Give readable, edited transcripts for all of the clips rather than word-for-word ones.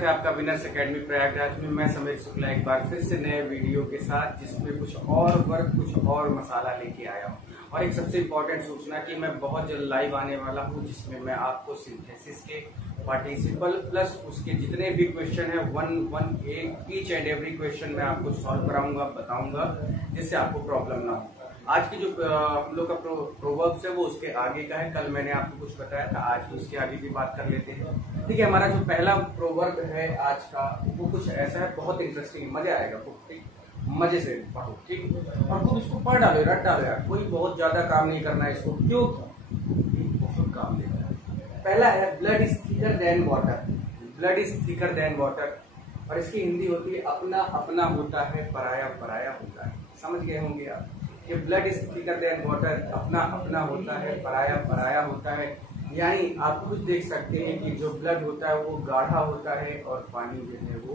स्वागत है आपका विनर्स एकेडमी प्रयागराज में। मैं समीर शुक्ला एक बार फिर से नए वीडियो के साथ, जिसमें कुछ और वर्क, कुछ और मसाला लेके आया हूँ। और एक सबसे इम्पोर्टेंट सूचना कि मैं बहुत जल्द लाइव आने वाला हूँ, जिसमें मैं आपको सिंथेसिस के पार्टिसिपल प्लस उसके जितने भी क्वेश्चन है one each and every question मैं आपको सॉल्व कराऊंगा, बताऊंगा, जिससे आपको प्रॉब्लम ना हो। आज की जो हम लोग का प्रोवर्ब्स है वो उसके आगे का है। कल मैंने आपको कुछ बताया था, आज उसके आगे भी बात कर लेते हैं। ठीक है, हमारा जो पहला प्रोवर्ब है आज का वो कुछ ऐसा है, बहुत इंटरेस्टिंग, मजा आएगा खूब। ठीक, मजे से पढ़ो, ठीक, और खूब इसको पढ़ डालो, रट डालो यार। कोई बहुत ज्यादा काम नहीं करना है इसको, क्यों? बहुत काम देता है। पहला है blood is thicker than water. Blood is thicker than water, और इसकी हिंदी होती है अपना अपना होता है, पराया पराया होता है। समझ गए होंगे आप कि blood is thicker than water, अपना अपना होता है, पराया पराया होता है। यानी आप खुद देख सकते हैं कि जो ब्लड होता है वो गाढ़ा होता है और पानी जो है वो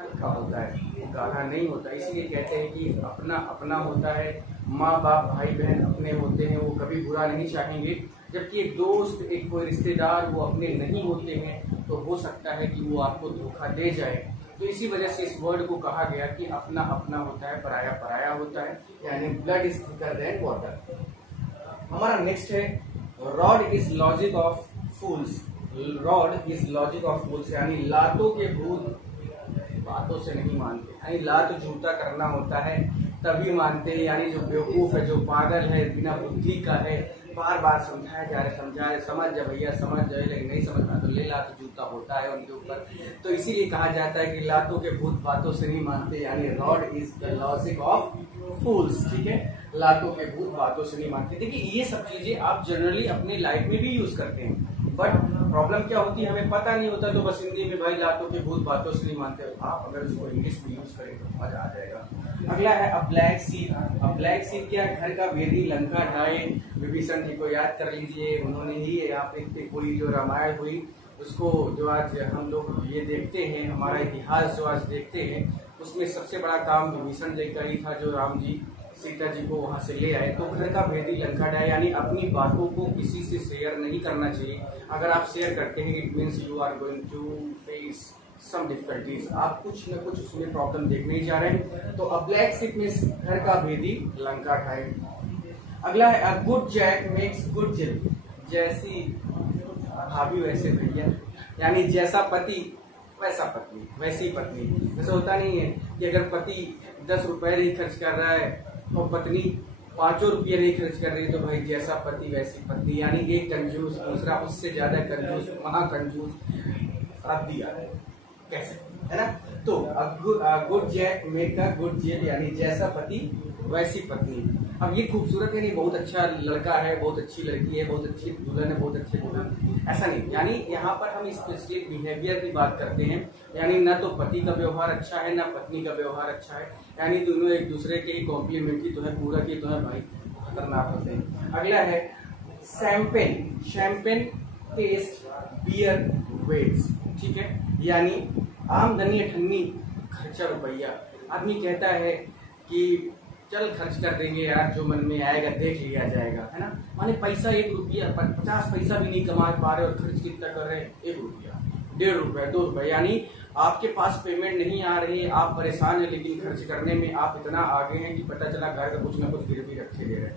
हल्का होता है, वो गाढ़ा नहीं होता। इसलिए कहते हैं कि अपना अपना होता है। माँ बाप भाई बहन अपने होते हैं, वो कभी बुरा नहीं चाहेंगे। जबकि एक दोस्त, एक कोई रिश्तेदार वो अपने नहीं होते हैं, तो हो सकता है कि वो आपको धोखा दे जाए। तो इसी वजह से इस वर्ड को कहा गया कि अपना अपना होता है, पराया पराया होता है, यानी blood is thicker than water. हमारा नेक्स्ट है rod is logic of fools. Rod is logic of fools, यानी लातों के भूत बातों से नहीं मानते। यानी लात झूठा करना होता है तभी मानते हैं। यानी जो बेवकूफ है, जो पागल है, बिना बुद्धि का है, बार बार समझाया जा रहा है, समझा रहे, समझ जा भैया, समझ जाए, लेकिन नहीं समझना तो ले लात जूता होता है उनके ऊपर। तो इसीलिए कहा जाता है कि लातों के भूत बातों से नहीं मानते, यानी rod is the logic of fools. ठीक है, लातों के भूत बातों से नहीं मानते। देखिए, ये सब चीजें आप जनरली अपनी लाइफ में भी यूज करते हैं, बट प्रॉब्लम क्या होती है, हमें पता नहीं होता। तो बस हिंदी में भाई लातों के भूत बातों से नहीं मानते। आप अगर उसको इंग्लिश में यूज करें तो मजा आ जाएगा। अगला है अ ब्लैक सीड। अ ब्लैक सीड क्या? घर का भेदी, लंका ढाए। विभीषण जी को याद कर लीजिए, उन्होंने ही यहाँ पे पूरी जो रामायण हुई उसको जो आज हम लोग ये देखते हैं, हमारा इतिहास जो आज देखते हैं, उसमें सबसे बड़ा काम विभीषण जी का ही था, जो राम जी सीता जी को वहां से ले आए। तो घर का भेदी लंका ढाए, यानी अपनी बातों को किसी से शेयर नहीं करना चाहिए। अगर आप शेयर करते हैं, it means you are going to face some difficulties. आप कुछ न कुछ उसमें प्रॉब्लम देखने ही जा रहे हैं। तो अ ब्लैक शिप मीन्स घर का भेदी लंका ढाए। अगला है a good Jack makes good Jill. जैसी भाभी वैसे भैया, यानी जैसा पति वैसा पत्नी, वैसी पत्नी। जैसे होता नहीं है कि अगर पति 10 रुपए नहीं खर्च कर रहा है और पत्नी 5 रुपये नहीं खर्च कर रही, तो भाई जैसा पति वैसी पत्नी। यानी एक कंजूस, दूसरा उससे ज्यादा कंजूस, महाकंजूस, आप दिया कैसे, है ना? तो good Jack make a good Jill, यानी जैसा पति वैसी पत्नी। अब ये खूबसूरत है नहीं, बहुत अच्छा लड़का है, बहुत अच्छी लड़की है, बहुत अच्छी दुल्हन है, बहुत अच्छे दुल्हन, ऐसा नहीं। यानी यहाँ पर हम स्पेशली बिहेवियर की बात करते हैं। यानी ना तो पति का व्यवहार अच्छा है, ना पत्नी का व्यवहार अच्छा है, यानी दोनों एक दूसरे के कॉम्प्लीमेंट्री तो है, पूरा की तो है भाई, खतरनाक होते हैं। अगला है champagne. Champagne taste beer wets. ठीक है, यानी आमदनी अठन्नी, खर्चा रुपया। आदमी कहता है कि चल खर्च कर देंगे यार, जो मन में आएगा देख लिया जाएगा, है ना? माने पैसा 1 रुपया, 50 पैसा भी नहीं कमा पा रहे और खर्च कितना कर रहे हैं? 1 रुपया, 1.5 रुपया, 2 रुपये। यानी आपके पास पेमेंट नहीं आ रही है, आप परेशान है, लेकिन खर्च करने में आप इतना आगे हैं कि पता चला घर का कुछ ना कुछ गिरवी रखे दे रहे हैं।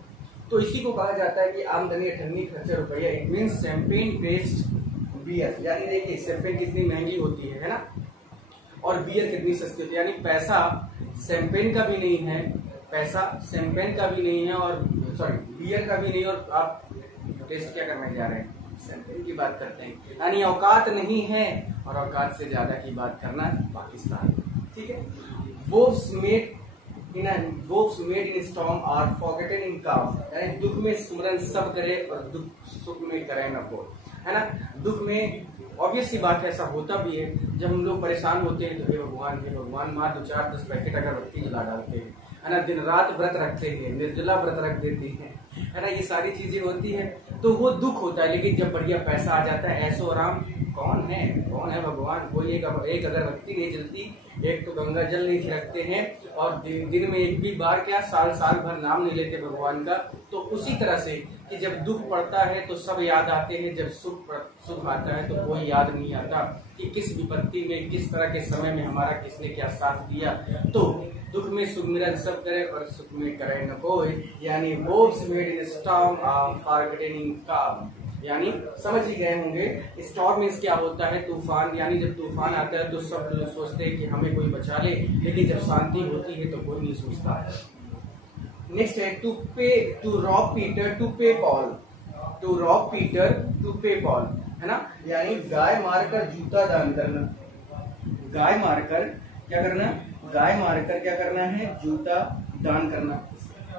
तो इसी को कहा जाता है कि आमदनी अठन्नी, खर्चा रुपया। It means champagne taste beer. यानी देखिए, शैंपेन कितनी महंगी होती है ना, और बियर कितनी सस्ती होती है। यानी पैसा शैंपेन का भी नहीं है, पैसा शैंपेन का भी नहीं है, और सॉरी बियर का भी नहीं, और आप टेस्ट क्या करने जा रहे हैं? शैंपेन की बात करते हैं। यानी औकात नहीं है, और औकात से ज्यादा की बात करना पाकिस्तान। ठीक है, wolves made in storm are forgotten in calm। यानी दुख में सुमरन सब करे और दुख सुख में करे न कोई, है ना? दुख में ऑब्वियस सी बात है, ऐसा होता भी है। जब हम लोग परेशान होते हैं तो हे भगवान माँ 2-4-10 पैकेट अगरबत्ती जला डालते हैं, है ना? दिन रात व्रत रखते हैं, निर्जला व्रत रख देते हैं, है ना? ये सारी चीजें होती है, तो वो दुख होता है। लेकिन जब बढ़िया पैसा आ जाता है, ऐसो आराम, कौन है भगवान? कोई एक अगरबत्ती नहीं जलती एक तो गंगा जल नहीं छिड़कते हैं और दिन में एक भी बार क्या साल साल भर नाम नहीं लेते भगवान का। तो उसी तरह से कि जब दुख पड़ता है तो सब याद आते हैं, जब सुख आता है तो कोई याद नहीं आता कि किस विपत्ति में किस तरह के समय में हमारा किसने क्या साथ दिया। तो दुख में सुख मिलन सब करे और सुख में करे न कोई, यानी hopes made in storm are forgetting काम। यानी समझ ही गए होंगे स्टॉर्म मीन्स क्या होता है, तूफान। यानी जब तूफान आता है तो सब लोग सोचते हैं कि हमें कोई बचा ले, लेकिन जब शांति होती है तो कोई नहीं सोचता है। नेक्स्ट है to rob Peter to pay Paul. To rob Peter to pay Paul, है ना, यानी गाय मारकर जूता दान करना। गाय मारकर क्या करना, गाय मारकर क्या करना है, जूता दान करना।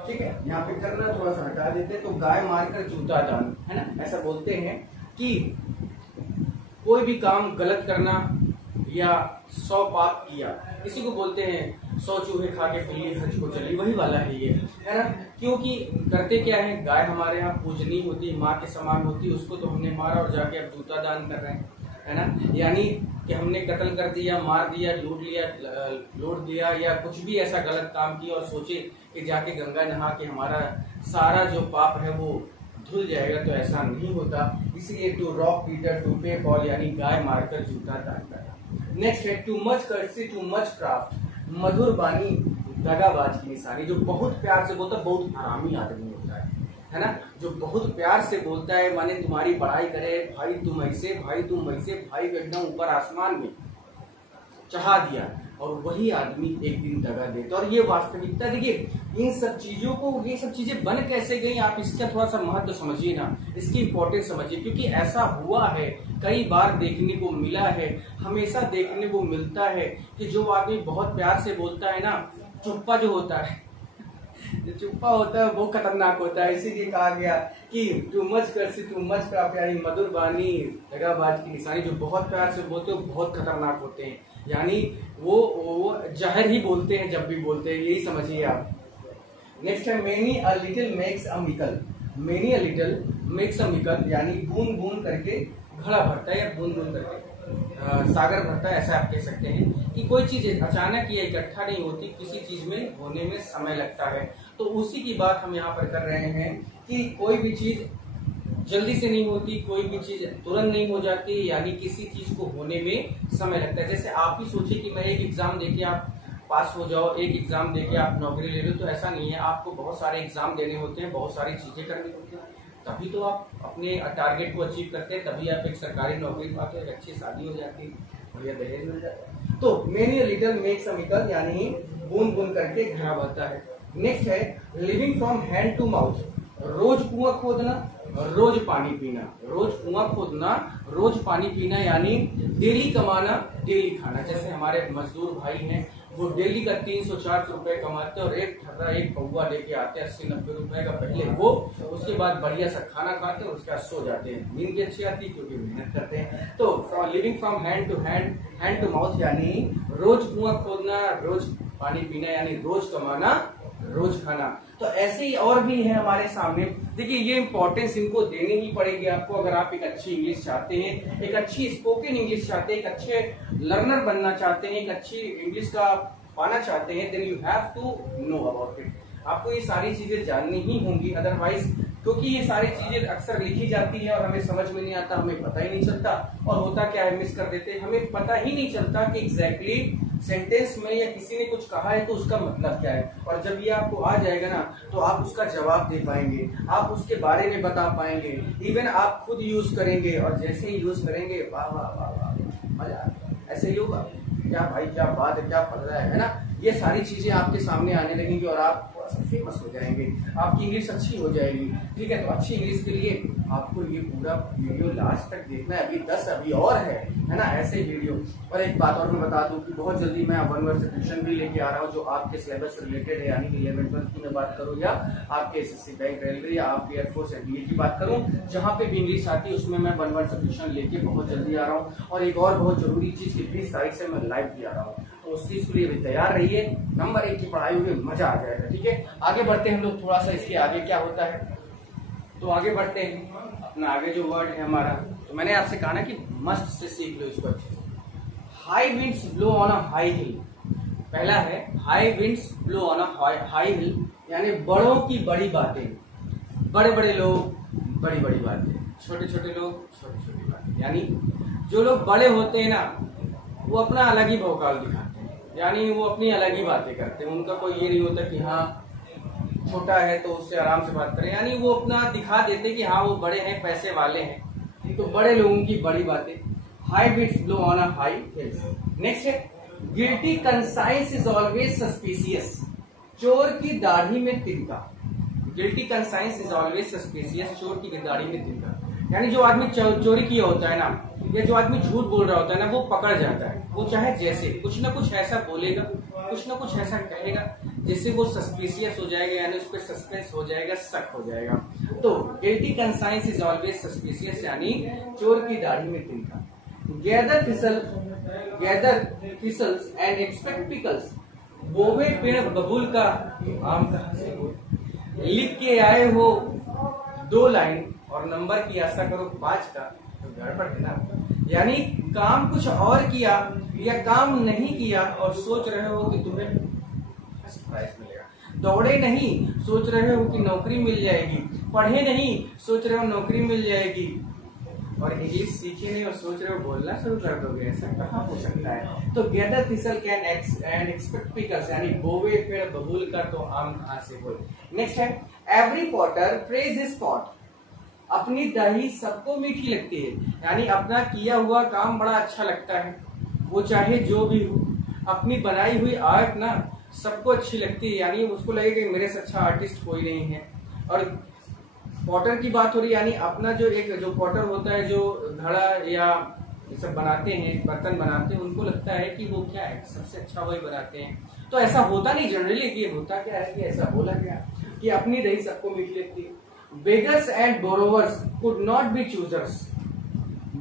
ठीक है, यहाँ पे करना थोड़ा सा हटा देते, तो गाय मारकर जूता दान, है ना। ऐसा बोलते हैं कि कोई भी काम गलत करना या 100 पाप किया, इसी को बोलते हैं 100 चूहे खा के बिल्ली हज को चली, वही वाला है ये, है ना। क्योंकि करते क्या है, गाय हमारे यहाँ पूजनीय होती है, माँ के समान होती है, उसको तो हमने मारा और जाके अब जूता दान कर रहे हैं, है ना। यानी कि हमने कत्ल कर दिया, मार दिया, लूट दिया या कुछ भी ऐसा गलत काम किया और सोचे कि जाके गंगा नहा के हमारा सारा जो पाप है वो धुल जाएगा, तो ऐसा नहीं होता। इसलिए to rob Peter to pay Paul, यानी गाय मारकर जूता दान करना। नेक्स्ट है too much courtesy too much craft. मधुर बानी दगाबाज की निशानी। जो बहुत प्यार से बोलता है, बहुत हरामी आदमी होता है ना। जो बहुत प्यार से बोलता है, माने तुम्हारी बड़ाई करे, भाई तुम ऐसे, भाई तुम वैसे, भाई को एकदम ऊपर आसमान में चढ़ा दिया, और वही आदमी एक दिन दगा देता। और ये वास्तविकता देखिए, इन सब चीजों को, ये सब चीजें बन कैसे गई, आप इसका थोड़ा सा महत्व समझिए ना, इसकी इंपॉर्टेंस समझिए, क्योंकि ऐसा हुआ है, कई बार देखने को मिला है, हमेशा देखने को मिलता है कि जो आदमी बहुत प्यार से बोलता है ना, चुप्पा जो होता है, जो चुप्पा होता है वो खतरनाक होता है। इसीलिए कहा गया कि too much courtesy too much craft, यानी मधुर बानी दगाबाज की निशानी। जो बहुत प्यार से बोलते हैं वो बहुत खतरनाक होते हैं, यानी वो जहर ही बोलते हैं जब भी बोलते हैं, यही समझिए आप। नेक्स्ट है many a little makes a mickle. Many a little makes a mickle, यानी बूंद बूंद करके घड़ा भरता है, या बूंद बूंद करके सागर भरता है, ऐसा आप कह सकते हैं कि कोई चीज अचानक या इकट्ठा नहीं होती, किसी चीज में होने में समय लगता है। तो उसी की बात हम यहाँ पर कर रहे हैं कि कोई भी चीज जल्दी से नहीं होती, कोई भी चीज तुरंत नहीं हो जाती, यानी किसी चीज को होने में समय लगता है। जैसे आप ही सोचिए कि मैं एक एग्जाम देके आप पास हो जाओ, एक एग्जाम देके आप नौकरी ले लो, तो ऐसा नहीं है। आपको बहुत सारे एग्जाम देने होते हैं, बहुत सारी चीजें करनी होती हैं, तभी तो आप अपने टारगेट को अचीव करते हैं, तभी आप एक सरकारी नौकरी पाते हैं, एक अच्छी शादी हो जाती है, बढ़िया दहेज मिल जाता है। तो many little makes a mickle, यानी बूंद बूंद करके घड़ा भरता है। नेक्स्ट है living from hand to mouth. रोज कुआं खोदना, रोज पानी पीना। रोज कुआं खोदना, रोज पानी पीना, यानी डेली कमाना, डेली खाना। जैसे हमारे मजदूर भाई हैं, वो डेली का 300-400 रुपए कमाते हैं और एक ठर्रा एक पौवा लेके आते हैं 80-90 रुपए का, पहले वो, उसके बाद बढ़िया सा खाना खाते हैं, उसके बाद सो जाते हैं। नींद भी अच्छी आती है क्योंकि मेहनत करते हैं। तो living from hand to hand, hand to mouth, यानी रोज कुआं खोदना, रोज पानी पीना, यानी रोज कमाना, रोज खाना। तो ऐसे ही और भी है हमारे सामने। देखिए, ये इंपॉर्टेंस इनको देनी ही पड़ेगी आपको, अगर आप एक अच्छी इंग्लिश चाहते हैं, एक अच्छी स्पोकन इंग्लिश चाहते हैं, एक अच्छे लर्नर बनना चाहते हैं, एक अच्छी इंग्लिश का पाना चाहते हैं, then you have to know about it. आपको ये सारी चीजें जाननी ही होंगी, अदरवाइज, क्योंकि ये सारी चीजें अक्सर लिखी जाती है और हमें समझ में नहीं आता, हमें पता ही नहीं चलता, और होता क्या है, मिस कर देते हैं। हमें पता ही नहीं चलता कि एग्जैक्टली सेंटेंस में या किसी ने कुछ कहा है तो उसका मतलब क्या है। और जब ये आपको आ जाएगा ना, तो आप उसका जवाब दे पाएंगे, आप उसके बारे में बता पाएंगे, इवन आप खुद यूज करेंगे, और जैसे ही यूज करेंगे, वाह वाह वाह वाह, मजा आ गया, ऐसे ही होगा, क्या भाई क्या बात है, क्या पढ़ रहा है ना। ये सारी चीजें आपके सामने आने लगेंगी और आप फेमस हो जाएंगे, आपकी इंग्लिश अच्छी हो जाएगी। ठीक है, तो अच्छी इंग्लिश के लिए आपको ये पूरा वीडियो लास्ट तक देखना है। अभी 10 अभी और है ना, ऐसे वीडियो। और एक बात और मैं बता दूं कि बहुत जल्दी मैं 1 वर्ड ट्यूशन भी लेके आ रहा हूं, जो आपके सिलेबस से रिलेटेड है, यानी कि 11th की मैं बात करूं, या आपके एसएससी बैंक रेलवे, या आपके एयरफोर्स एनडीए की बात करूं, जहां पे भी इंग्लिश आती है उसमें मैं 1 वर्ड ट्यूशन लेके बहुत जल्दी आ रहा हूँ। और एक और बहुत जरूरी चीज की 20 तारीख से मैं लाइव भी आ रहा हूँ, तो उस चीज के लिए भी तैयार रहिए। नंबर 1 की पढ़ाई होगी, मजा आ जाएगा। ठीक है, आगे बढ़ते हैं हम लोग, थोड़ा सा इसके आगे क्या होता है, तो आगे बढ़ते हैं। अपना आगे जो वर्ड है हमारा, तो मैंने आपसे कहा ना कि मस्ट से सीख लो इसको अच्छे से। High winds blow on a high heel. पहला है high winds blow on a high heel, यानी बड़ों की बड़ी बातें, बड़े बड़े लोग बड़ी बड़ी बातें, छोटे छोटे लोग छोटी छोटी बातें। यानी जो लोग बड़े होते हैं ना, वो अपना अलग ही भौकाल दिखाते हैं, यानी वो अपनी अलग ही बातें करते हैं। उनका कोई ये नहीं होता कि हाँ छोटा है तो उससे आराम से बात करें, यानी वो अपना दिखा देते कि हाँ वो बड़े हैं, पैसे वाले हैं। तो बड़े लोगों की बड़ी बातें, high winds blow on a high hills. Next है guilty conscience is always suspicious. चोर की दाढ़ी में तिनका। Guilty conscience is always suspicious, चोर की दाढ़ी में तिनका। यानी जो आदमी चोरी किया होता है ना, या जो आदमी झूठ बोल रहा होता है ना, वो पकड़ जाता है। वो चाहे जैसे कुछ ना कुछ ऐसा बोलेगा, कुछ ना कुछ ऐसा कहेगा जिससे वो सस्पिशियस हो जाएगा, यानी उस पर सस्पेंस हो जाएगा, शक हो जाएगा। तो guilty conscience is always suspicious, यानी चोर की दाढ़ी में तिनका। Gather thistles and expect pickles. बोवे पेड़ बबूल का, आम कहां से हो। लिख के आए हो 2 लाइन और नंबर की आशा करो 5 का, तो गड़बड़ है ना। यानी काम कुछ और किया या काम नहीं किया और सोच रहे हो कि तुम्हें प्राइज मिलेगा। दौड़े नहीं, सोच रहे हो कि नौकरी मिल जाएगी। पढ़े नहीं, सोच रहे हो नौकरी मिल जाएगी। और इंग्लिश सीखे नहीं और सोच रहे हो बोलना शुरू कर दोगे, ऐसा कहाँ हो सकता है। तो gather thistle can and expect pickles, यानी बोवे पेड़ बबूल का तो आम कहां से बोल। नेक्स्ट है every Potter praise his pot. अपनी दही सबको मीठी लगती है, यानी अपना किया हुआ काम बड़ा अच्छा लगता है, वो चाहे जो भी हो। अपनी बनाई हुई आर्ट ना सबको अच्छी लगती है, यानी उसको लगेगा कि मेरे से अच्छा आर्टिस्ट कोई नहीं है। और पॉटर की बात हो रही है, यानी अपना जो पॉटर होता है, जो घड़ा या ये सब बनाते हैं, बर्तन बनाते हैं, उनको लगता है कि वो क्या है, सबसे अच्छा वही बनाते हैं। तो ऐसा होता नहीं जनरली, कि होता क्या है कि ऐसा बोला गया कि अपनी दही सबको मीठी लगती है। Beggars and borrowers could not be choosers.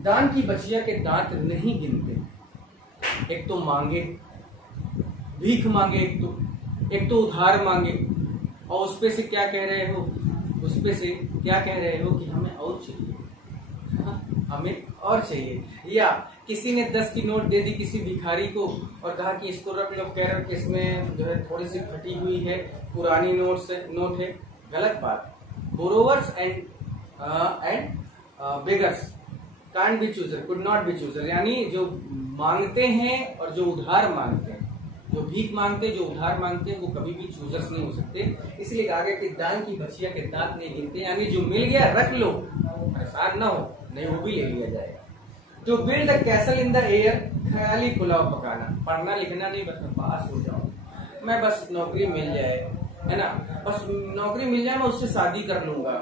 दान की बचिया के दांत नहीं गिनते। एक तो मांगे, भीख मांगे, एक तो उधार मांगे, और उसपे से क्या कह रहे हो, उसपे से क्या कह रहे हो कि हमें और चाहिए, हमें और चाहिए। या किसी ने 10 की नोट दे दी किसी भिखारी को और कहा कि इसको रख लो, कह रहे कि इसमें जो है थोड़ी सी फटी हुई है, पुरानी नोट है। गलत बात। Borrowers and beggars can't be chooser, could not be chooser, यानी जो मांगते हैं और जो उधार मांगते हैं, जो भीख मांगते हैं, जो उधार मांगते हैं, वो कभी भी चूजर्स नहीं हो सकते। इसलिए कहा गया कि दान की बचिया के दांत नहीं गिनते, यानी जो मिल गया रख लो, परेशान ना हो, नहीं वो भी ले लिया जाएगा। To build the castle in the air, ख्याली पुलाव पकाना। पढ़ना लिखना नहीं, बस मैं पास हो जाऊं, मैं बस नौकरी मिल जाए, है ना, बस नौकरी मिल जाए, मैं उससे शादी कर लूंगा,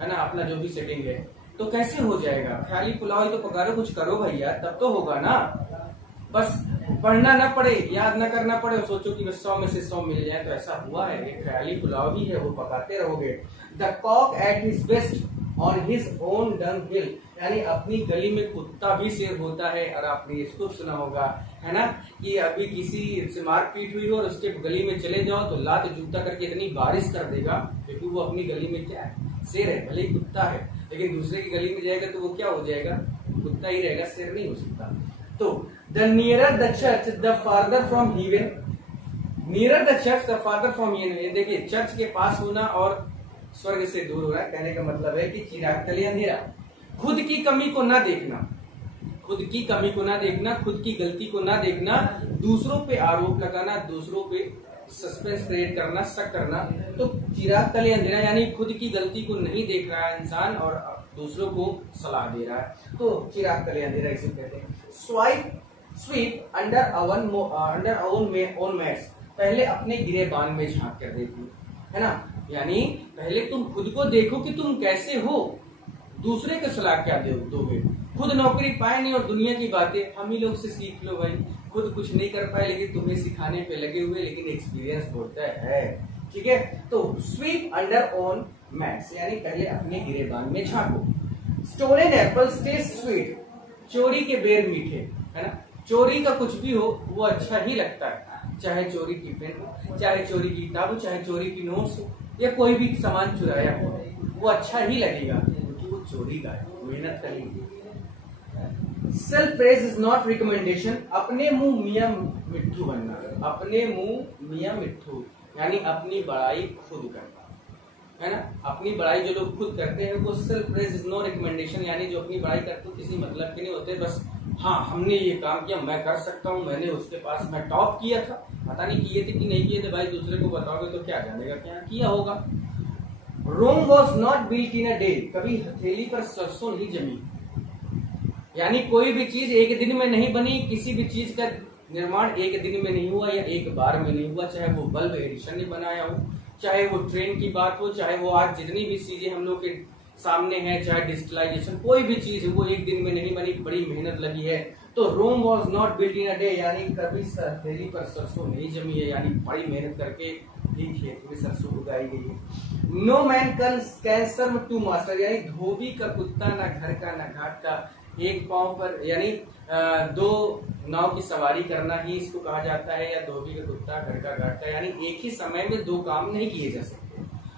है ना, अपना जो भी सेटिंग है। तो कैसे हो जाएगा, ख्याली पुलाव ही तो पका रहे, कुछ करो भैया, तब तो होगा ना। बस पढ़ना ना पड़े, याद ना करना पड़े, और सोचो कि बस 100 में से 100 मिल जाए, तो ऐसा हुआ है। एक ख्याली पुलाव ही है, वो पकाते रहोगे। The cock at his best on his own dung hill, यानी अपनी गली में कुत्ता भी शेर होता है। और आपने इसको सुना होगा, है ना, कि अभी किसी से मारपीट हुई हो और उसके गली में चले जाओ तो लात जूता करके इतनी बारिश कर देगा, क्योंकि वो अपनी गली में क्या है, शेर है। भले ही कुत्ता है, लेकिन दूसरे की गली में जाएगा तो वो क्या हो जाएगा, कुत्ता ही रहेगा, शेर नहीं हो सकता। तो the nearer the church the farther from heaven, nearer the church the farther from heaven. देखिए, चर्च के पास होना और स्वर्ग से दूर होना, कहने का मतलब है कि चिराग तले अंधेरा। खुद की कमी को ना देखना, खुद की कमी को ना देखना, खुद की गलती को ना देखना, दूसरों पे आरोप लगाना, दूसरों पे सस्पेंस क्रिएट करना, शक करना। तो चिराग तले अंधेरा, यानी खुद की गलती को नहीं देख रहा है इंसान और दूसरों को सलाह दे रहा है, तो चिराग तले अंधेरा इसे कहते हैं। स्वीप अंडर ओन मैट्स, पहले अपने गिरेबान में झांक कर देखो, है ना, यानी पहले तुम खुद को देखो कि तुम कैसे हो, दूसरे को सलाह क्या दोगे। खुद नौकरी पाए नहीं और दुनिया की बातें हम ही लोग से सीख लो भाई। खुद कुछ नहीं कर पाए लेकिन तुम्हें सिखाने पे लगे हुए, लेकिन एक्सपीरियंस बोलता है, ठीक है। तो स्वीप अंडर ओन मैट्स, यानी पहले अपने गिरेबान में झांको। स्टोलन एप्पल्स टेस्ट स्वीट, चोरी के बेर मीठे, है ना। चोरी का कुछ भी हो वो अच्छा ही लगता है, चाहे चोरी की पेन हो, चाहे चोरी की किताब हो, चाहे चोरी की नोट्स हो, या कोई भी सामान चुराया हो, वो अच्छा ही लगेगा क्योंकि वो चोरी का है, मेहनत करेंगे। Self praise is not recommendation. अपने मुंह मियां मिट्ठू बनना, अपने मुंह मियां मिट्ठू यानी अपनी बड़ाई खुद करना, है ना। अपनी बड़ाई जो लोग खुद करते हैं वो self praise is no recommendation, यानी जो अपनी बड़ाई करते किसी मतलब के नहीं होते, बस हाँ हमने ये काम किया, मैं कर सकता हूँ, मैंने उसके पास मैं टॉप किया था, पता नहीं किए थे कि नहीं किए थे भाई, दूसरे को बताओगे तो क्या जानेगा क्या किया होगा। Rome was not built in a day, कभी हथेली पर सरसों नहीं जमी, यानी कोई भी चीज एक दिन में नहीं बनी, किसी भी चीज का निर्माण एक दिन में नहीं हुआ या एक बार में नहीं हुआ, चाहे वो बल्ब एडिशन ने बनाया हो, चाहे वो ट्रेन की बात हो, चाहे वो आज जितनी भी चीजें हम लोग के सामने है, चाहे डिजिटलाइजेशन, कोई भी चीज है वो एक दिन में नहीं बनी, बड़ी मेहनत लगी है। तो Rome was not built in a day, यानी कभी हथेली पर सरसों नहीं जमी है, यानी बड़ी मेहनत करके ही खेत में सरसों उगाई गई है। No man can serve two master, यानी धोबी का कुत्ता ना घर का ना घाट का, एक पांव पर यानी दो नाव की सवारी करना ही इसको कहा जाता है, या धोबी का कुत्ता घर का घाट का, यानी एक ही समय में दो काम नहीं किए जा सकते।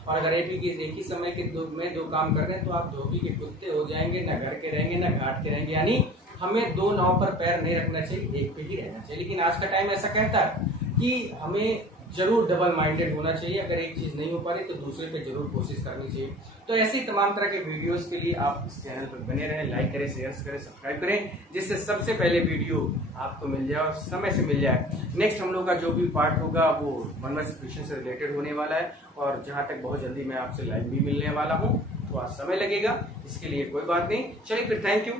और अगर एक ही समय के दो काम कर रहे हैं तो आप धोबी के कुत्ते हो जाएंगे, ना घर के रहेंगे ना घाट के रहेंगे, यानी हमें दो नाव पर पैर नहीं रखना चाहिए, एक पे ही रहना चाहिए। लेकिन आज का टाइम ऐसा कहता है कि हमें जरूर डबल माइंडेड होना चाहिए, अगर एक चीज नहीं हो पा रही तो दूसरे पे जरूर कोशिश करनी चाहिए। तो ऐसी तमाम तरह के वीडियोस के लिए आप इस चैनल पर बने रहें, लाइक करें, शेयर करें, सब्सक्राइब करें, जिससे सबसे पहले वीडियो आपको मिल जाए और समय से मिल जाए। नेक्स्ट हम लोग का जो भी पार्ट होगा वो वनवर्स क्वेश्चन से रिलेटेड होने वाला है, और जहां तक बहुत जल्दी मैं आपसे लाइव भी मिलने वाला हूँ, तो आज समय लगेगा, इसके लिए कोई बात नहीं। चलिए फिर, थैंक यू।